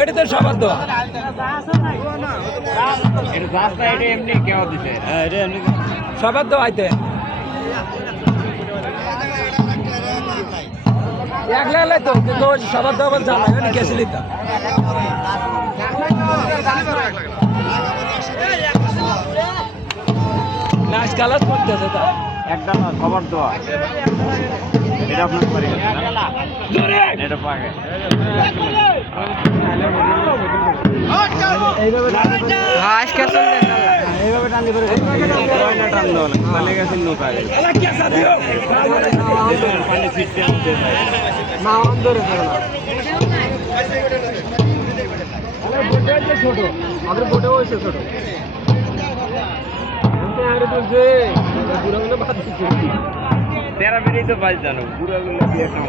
এটা তো সবার দোয়া এমনি কেউ দিছে সবার দোয়া আইতে একলা এলাই তো কিন্তু সবার দোয়া বল জানা এখানে গেছিলি তো লাস্ট কালার করতেছে তা একদম খবর দেওয়া এটা আপনার পারে এটা পাগে আজকে চলবে এইভাবে টান দিবে টান দেওয়া তাহলে গেছে নৌকা পানি ফিরতে না অন্ধরে ছোট আমাদের বোটেও হয়েছে ছোট তেরা বেরিয়ে তো বাজ জানো পুরো দিয়ে একটা